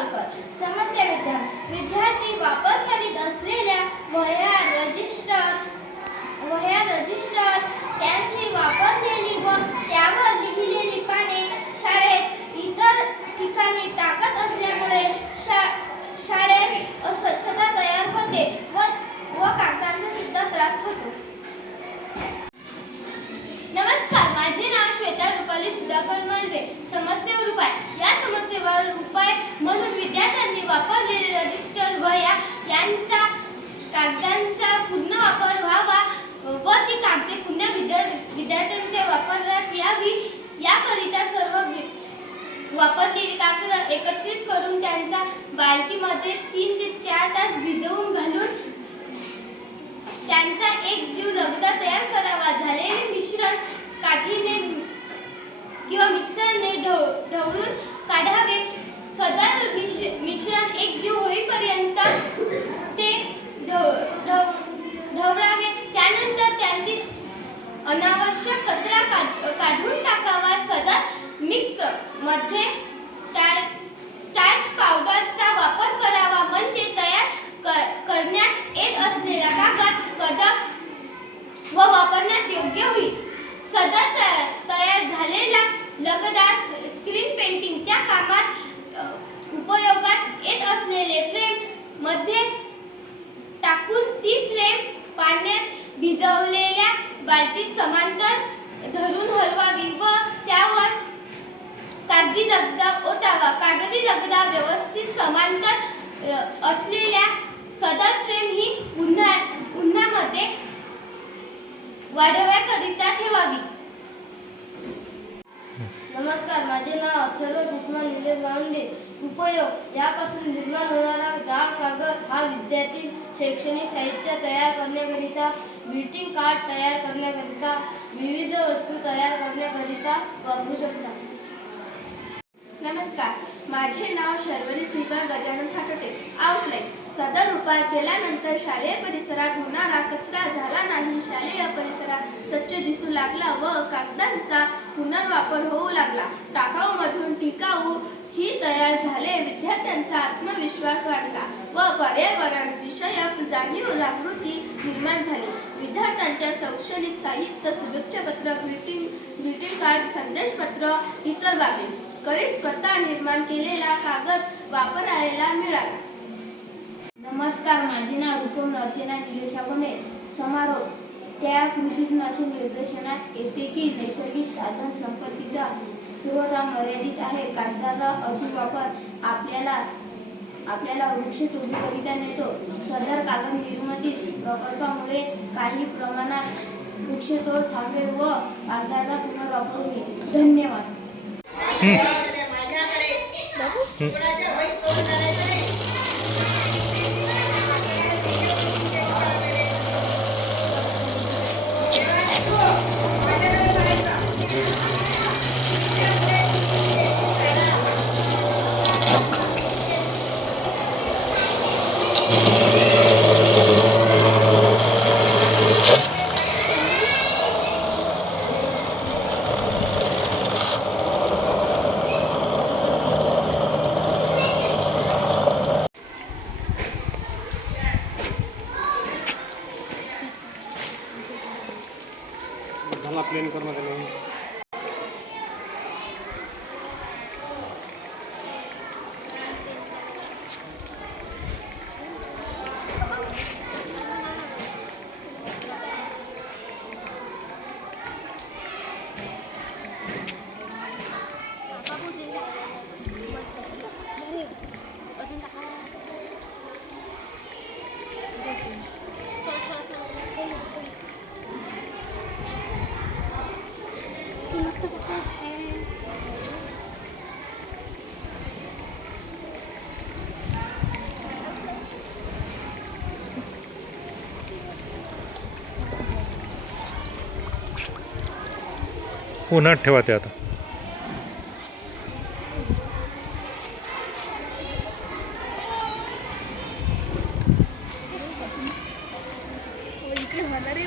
निंबाळकर. समस्या विद्यार्थी वापर करीत असलेल्या वह्या रजिस्टर त्यांची वापरलेली व त्यावर लिहिलेली पाने शाळेत इतर ठिकाणी टाकत असल्यामुळे शाळेत अस्वच्छता तयार होते व कागदांचा सुद्धा त्रास होतो. नमस्कार, माझे नाव श्वेता रुपाली सुधाकर मालवे. समस्येवर उपाय. या समस्येवर उपाय म्हणून विद्यार्थ्यांनी वापरलेले रजिस्टर वह्या यांचा कागदांचा पूर्ण वापर व्हावा व ती कागदे पुन्हा विद्यार्थ्यांच्या वापरात यावी याकरिता सर्व वापरलेली कागद एकत्रित करून त्यांच्या बाल्टीमध्ये 3 ते 4 तास भिजवून घालून त्यांचा एक जीव लगदा तयार करावा. झालेले मिश्रण काठीने किंवा मिक्सरने ढवळून काढावे. सदर मिश्रण एक जीव होईपर्यंत ते ढवळावे. त्यानंतर त्यातील अनावश्यक कचरा काढून टाकावा. सदर मिक्स मध्ये स्टार्च पावडरचा वापर करावा म्हणजे तयार करण्यात येत असलेला कागद कडक व वापरण्यात योग्य होईल. सदर तयार झालेला लगदा स्क्रीन पेंटिंगच्या कामात उपयोगात येत असलेले फ्रेम मध्ये टाकून ती फ्रेम पाण्यात भिजवलेल्या बाल्टीत समांतर धरून हलवावी व त्यावर कागदी लगदा ओतावा. कागदी लगदा व्यवस्थित समांतर असलेल्या सदर फ्रेम ही उन्हामध्ये वाढवण्याकरिता ठेवावी. नमस्कार, माझे नाव अथर्व सुषमा निलेश गावंडे. उपयोग. यापासून निर्माण होणारा जाड कागद हा विद्यार्थी शैक्षणिक साहित्य तयार करण्याकरिता, ग्रीटिंग कार्ड तयार करण्याकरिता, विविध वस्तू तयार करण्याकरिता वापरू शकतात. नमस्कार, माझे नाव शर्वरी श्रीपाल गजानन साकटे. आउटलाईन. सदर उपाय केल्यानंतर शालेय परिसरात होणारा कचरा झाला नाही. शालेय परिसरात स्वच्छ दिसू लागला व कागदांचा पुनर्वापर होऊ लागला. टाकाऊमधून टिकाऊ ही तयार झाले. विद्यार्थ्यांचा आत्मविश्वास वाढला व पर्यावरण विषयक जागृती निर्माण झाली. विद्यार्थ्यांच्या शैक्षणिक साहित्य, शुभेच्छा पत्र, ग्रीटिंग कार्ड, संदेशपत्र इतर बाबी करीत स्वतः निर्माण केलेला कागद वापरायला मिळाला. नमस्कार, माझे नाव रुपम अर्चना निलेश गावंडे. समारोप. त्या कृतीतून असे निर्देशनात येते की नैसर्गिक साधन संपत्तीचा स्रोत हा मर्यादित आहे. कागदाचा अतिवापर आपल्याला वृक्षतोडीकरिता नेतो. सदर कागद निर्मिती प्रकल्पामुळे काही प्रमाणात वृक्षतोड थांबेल व कागदाचा पुनर्वापर होईल. धन्यवाद. झाला प्लेन करण्यात आलं. उन्हात ठेवा ते आता. इकडे होणार आहे